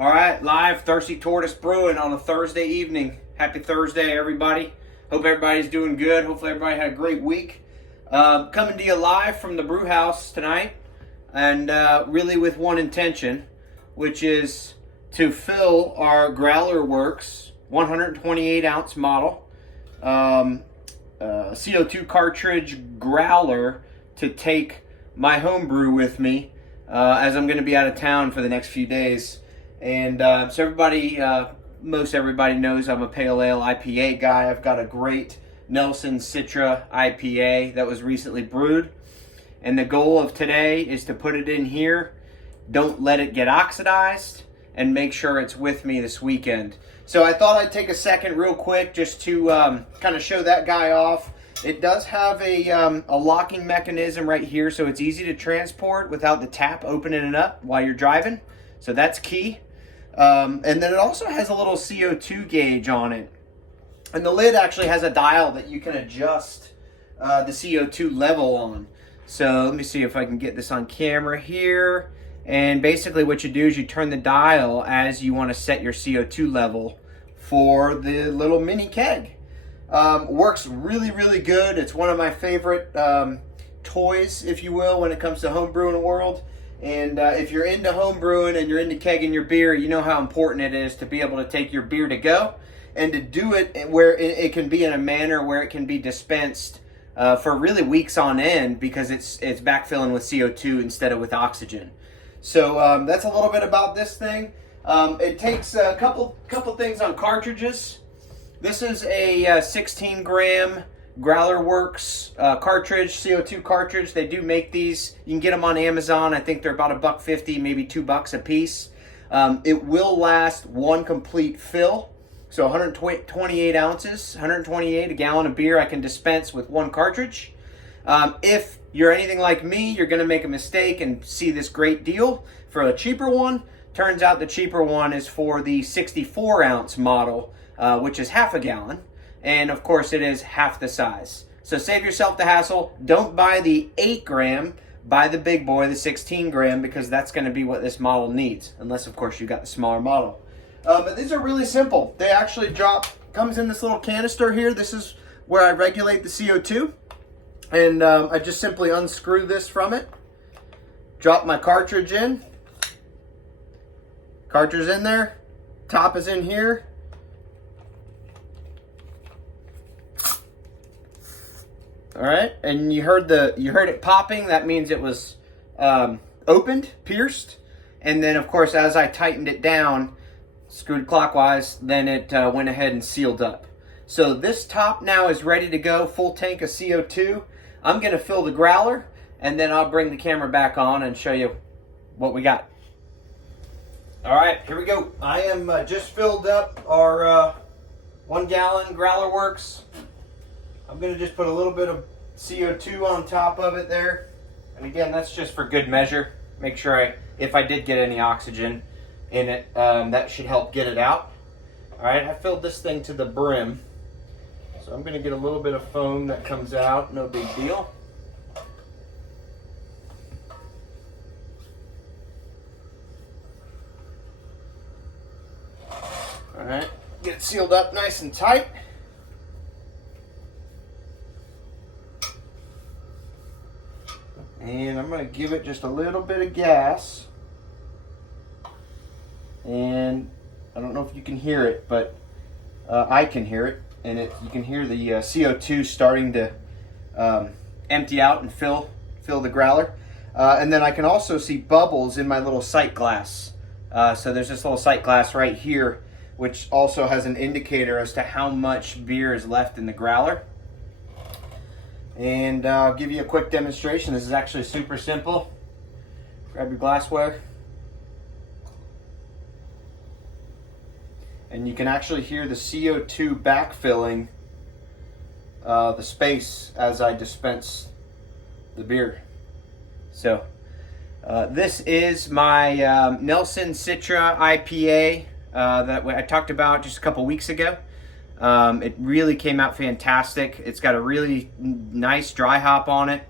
All right, live Thirsty Tortoise Brewing on a Thursday evening. Happy Thursday, everybody. Hope everybody's doing good. Hopefully everybody had a great week. Coming to you live from the brew house tonight, and really with one intention, which is to fill our Growler Werks 128 ounce model CO2 cartridge growler to take my home brew with me as I'm going to be out of town for the next few days. And so everybody, most everybody knows I'm a pale ale IPA guy. I've got a great Nelson Citra IPA that was recently brewed. And the goal of today is to put it in here, don't let it get oxidized, and make sure it's with me this weekend. So I thought I'd take a second real quick just to kind of show that guy off. It does have a locking mechanism right here, so it's easy to transport without the tap opening it up while you're driving. So that's key. And then it also has a little CO2 gauge on it. And the lid actually has a dial that you can adjust the CO2 level on. So let me see if I can get this on camera here. And basically what you do is you turn the dial as you want to set your CO2 level for the little mini keg. Works really, really good. It's one of my favorite toys, if you will, when it comes to home brewing world. And if you're into home brewing and you're into kegging your beer, you know how important it is to be able to take your beer to go and to do it where it can be in a manner where it can be dispensed for really weeks on end, because it's backfilling with CO2 instead of with oxygen. So that's a little bit about this thing. It takes a couple things on cartridges. This is a 16 gram Growler Werks cartridge, CO2 cartridge. They do make these. You can get them on Amazon. I think they're about $1.50, maybe $2 a piece. It will last one complete fill. So 128 ounces, 128, a gallon of beer I can dispense with one cartridge. If you're anything like me, you're going to make a mistake and see this great deal for a cheaper one. Turns out the cheaper one is for the 64 ounce model, which is half a gallon. And of course it is half the size. So save yourself the hassle. Don't buy the 8 gram, buy the big boy, the 16 gram, because that's going to be what this model needs. Unless of course you got the smaller model. But these are really simple. They actually comes in this little canister here. This is where I regulate the CO2. And I just simply unscrew this from it. Drop my cartridge in. Cartridge in there. Top is in here. All right, and you heard it popping. That means it was opened, pierced, and then of course as I tightened it down, screwed clockwise, then it went ahead and sealed up. So this top now is ready to go, full tank of CO2. I'm gonna fill the growler, and then I'll bring the camera back on and show you what we got. All right, here we go. I am just filled up our 1 gallon Growler Werks. I'm going to just put a little bit of CO2 on top of it there. And again, that's just for good measure. Make sure if I did get any oxygen in it, that should help get it out. All right, I filled this thing to the brim. So I'm going to get a little bit of foam that comes out, no big deal. All right, get it sealed up nice and tight. And I'm going to give it just a little bit of gas. And I don't know if you can hear it, but I can hear it. And you can hear the CO2 starting to empty out and fill the growler. And then I can also see bubbles in my little sight glass. So there's this little sight glass right here, which also has an indicator as to how much beer is left in the growler. And I'll give you a quick demonstration. This is actually super simple. Grab your glassware. And you can actually hear the CO2 backfilling the space as I dispense the beer. So this is my Nelson Citra IPA that I talked about just a couple weeks ago. It really came out fantastic. It's got a really nice dry hop on it.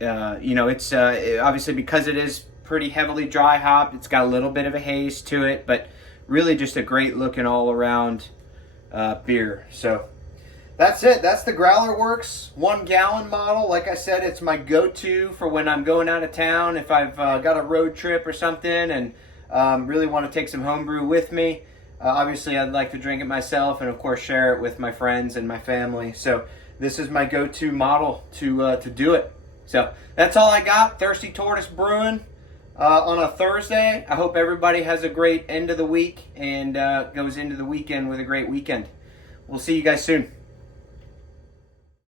You know, it's obviously because it is pretty heavily dry hopped. It's got a little bit of a haze to it, but really just a great looking all around beer. So that's it. That's the Growler Werks 1 gallon model. Like I said, it's my go-to for when I'm going out of town. If I've got a road trip or something and really want to take some homebrew with me. Obviously, I'd like to drink it myself and, of course, share it with my friends and my family. So this is my go-to model to do it. So that's all I got. Thirsty Tortoise Brewing on a Thursday. I hope everybody has a great end of the week and goes into the weekend with a great weekend. We'll see you guys soon.